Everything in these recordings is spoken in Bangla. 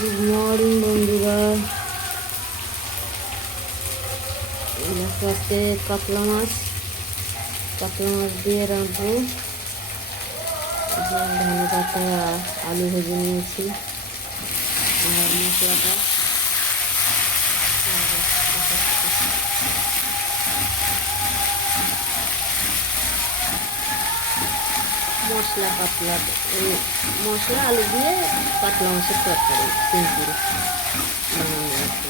গুড মর্নিং বন্ধুরা। আজকে কাতলা মাছ দিয়ে রাখবো। ধনে পাতা আলু ভেজে নিয়েছি আর মশলাটা মশলা আলু দিয়ে কাতলা মাছের তরকারি সিম্পল বানানো আছে।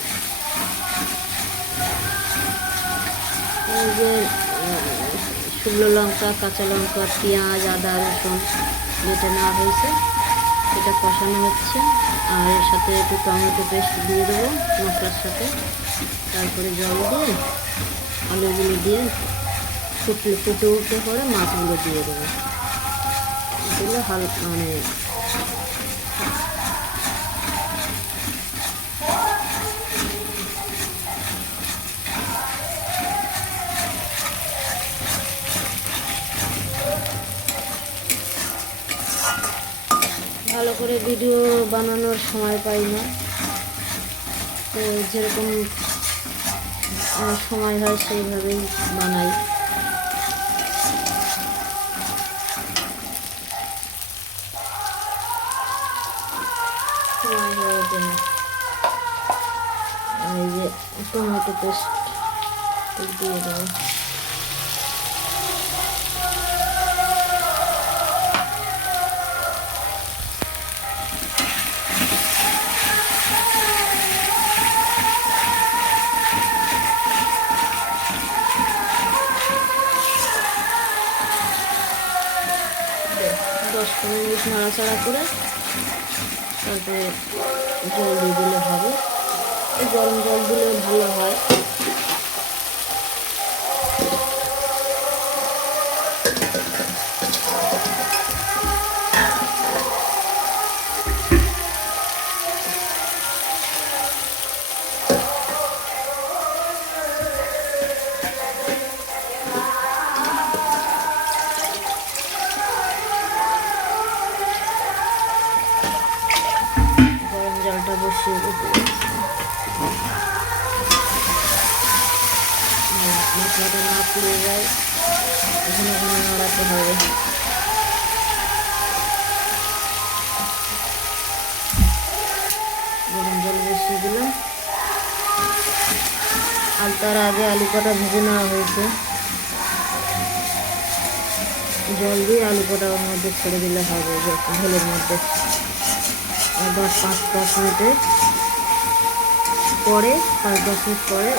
এই যে শুকনো লঙ্কা, কাঁচা লঙ্কা, পেঁয়াজ, আদা, রসুন বেটে নেওয়া হয়েছে, এটা কষানো হচ্ছে। আর এর সাথে একটু টমেটো পেস্ট দিয়ে দেবো মশলার সাথে। তারপরে জল দিয়ে আলুগুলো দিয়ে ফুটে উঠে পরে মাছগুলো দিয়ে দেবো। এগুলো হালকা ভালো করে ভিডিও বানানোর সময় পাই না, তো যেরকম সময় হয় সেইভাবেই বানাই। সময় হয়ে ওঠে না। এই যে টমেটো পেস্ট দিয়ে দেবো। 10-15 মিনিট নাড়াচাড়া করে তারপরে জল দিয়ে দিলে হবে। গরম জল দিলে ভালো হয়। জলটা বসিয়ে দেবো, মশলাটা না পুড়ে যায় ঘন ঘন নাড়াতে হবে। গরম জল বসিয়ে দিলাম। আর তার আগে আলু কটা ভেজে নেওয়া হয়েছে। জল দিয়ে আলু কটা ওর মধ্যে ছেড়ে দিলে হবে, ঝোলের মধ্যে। 5-10 মিনিটের পরে 5-10 মিনিট পরে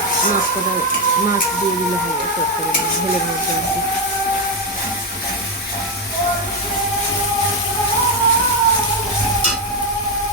মাছ দিয়ে দিলে হবে তরকারি ঝোলের মধ্যে আর কি।